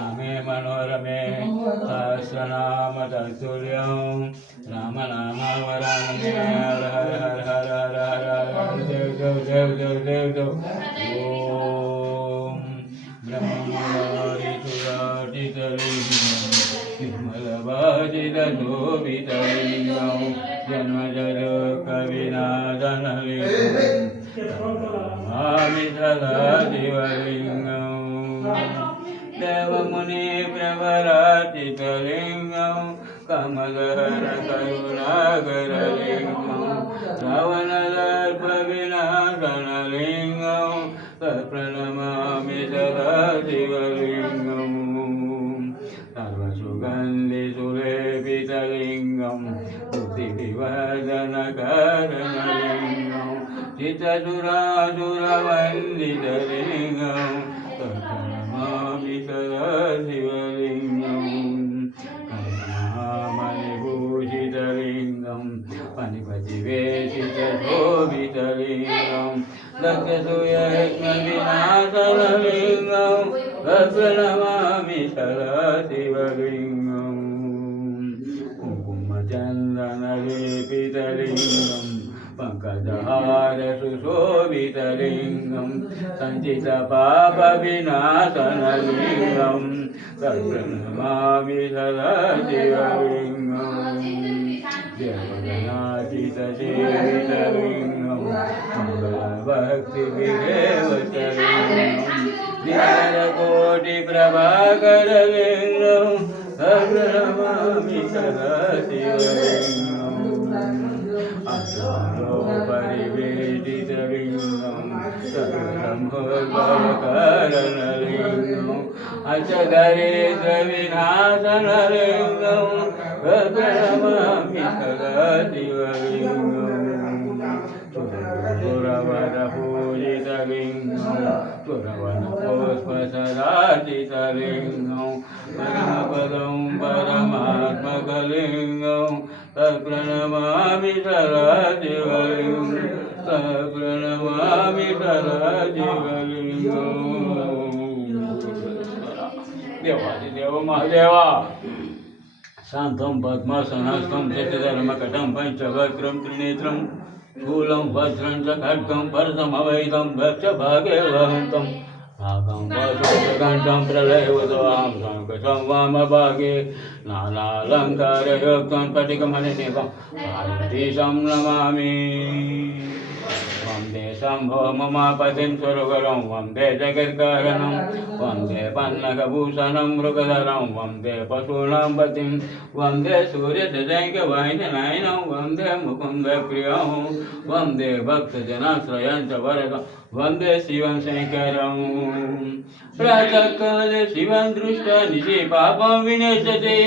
रामे मनोरमे सहस्रनाम तत्तुल्यं राम नाम वरानने हर हर हर हर हर हर हर देव देव देव देव देव देव ओम ब्रह्मवारिसुरार्चितलिङ्गं निर्मलभाजितशोभितलिङ्गं जन्मजडकविनाशनलिङ्गं नमामि सदा शिवलिङ्गं देवमुनि प्रवरार्चितलिङ्गं कमलहर करुणाकरलिङ्गं रावणदर्पविनाशनलिङ्गं तत्प्रणमामि सदा शिवलिङ्गं सर्वसुगन्धिसुलेपितलिङ्गं बुद्धिविवर्धनकारणलिङ्गं चित्तसुरासुरवन्दितलिङ्गं तत्प्रणमामि सदा शिवलिङ्गं करुणामणिभूषितलिङ्गं फणिपतिवेशितशोभितलिङ्गं दक्षसूयज्ञविनाशनलिङ्गं तत्प्रणमामि सदा शिवलिङ्गं कुङ्कुमचन्दनलेपितलिङ्गं पङ्कजहारसुशोभितलिङ्गं सञ्चितपापविनाशनलिङ्गं तत्प्रणमामि सदा शिवलिङ्गं देवगणातीतसेवितलिङ्गं मङ्गलभक्तिविदेवतलिङ्गं दीनकोटिप्रभाकरलिङ्गं तत्प्रणमामि सदा शिवलिङ्गं परिवेदितलिङ्गं सर्वसम्भवकारणलिङ्गं अचदरिद्रविनाशनलिङ्गं तत्प्रणमामि सदा शिवलिङ्गं सुरवरपूजितलिङ्गं सुरवनपुष्पसराजितलिङ्गं परमपदं परमात्मकलिङ्गं तत्प्रणमामि सदा शिवलिङ्गं तत्प्रणमामि सदा शिवलिङ्गं देवादिदेव महादेवा शान्तं पद्मासनस्थं चतुर्धर्मकटं पञ्चवक्त्रं त्रिनेत्रं स्थूलं वज्रं च खड्गं परसमवैदं दक्षभागे वहन्तं भागं वसुघण्टं प्रलयोद्वां शङ्खं वामभागे नानालङ्कारयुक्तं स्फटिकमणिनिभं पार्वतीशं नमामि वन्दे शम्भो ममापतिं सुरगुरुं वन्दे जगत्कारणं वन्दे पन्नगभूषणं मृगधरं वन्दे पशूनां पतिं वन्दे सूर्यजैकवाहिनीनयनं वन्दे मुकुन्दप्रियं वन्दे भक्तजनाश्रयं च वरदं वन्दे शिवं शङ्करं प्रातःकाले शिवं दृष्ट्वा निशि पापं विनश्यति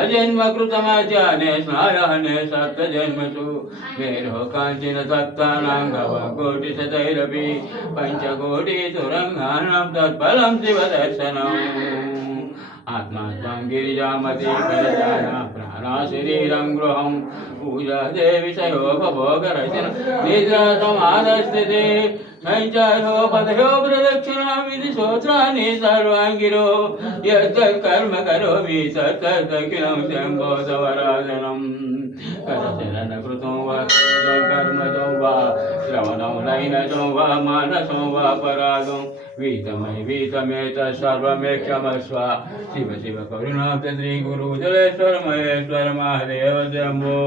अजन्मकृतमाज्ञाने स्नायहने सप्तजन्मसु वेरो काञ्चन सप्तानां गवकोटिशतैरपि पञ्चकोटितुरङ्गानां तत्फलं शिवदर्शनम् आत्मा त्वं गिरिजामति करजाना प्राणा शरीरं गृहं पूजा देविषयोपभोगरचन निद्रा समाधस्थिते सञ्चारो पदयो प्रदक्षिणां विधि स्तोत्राणि सर्वाङ्गिरो यत्तत्कर्म करोमि तत्तदखिलं शम्भो सवराजनं करचरणकृतं वा कर्मजं वा श्रवणं नयनजं वा मानसं वा परागं वीतमेतत् सर्वमे क्षमस्व शिव शिव करुणाब्ध श्री गुरु जलेश्वर महेश्वर महादेव शम्भो।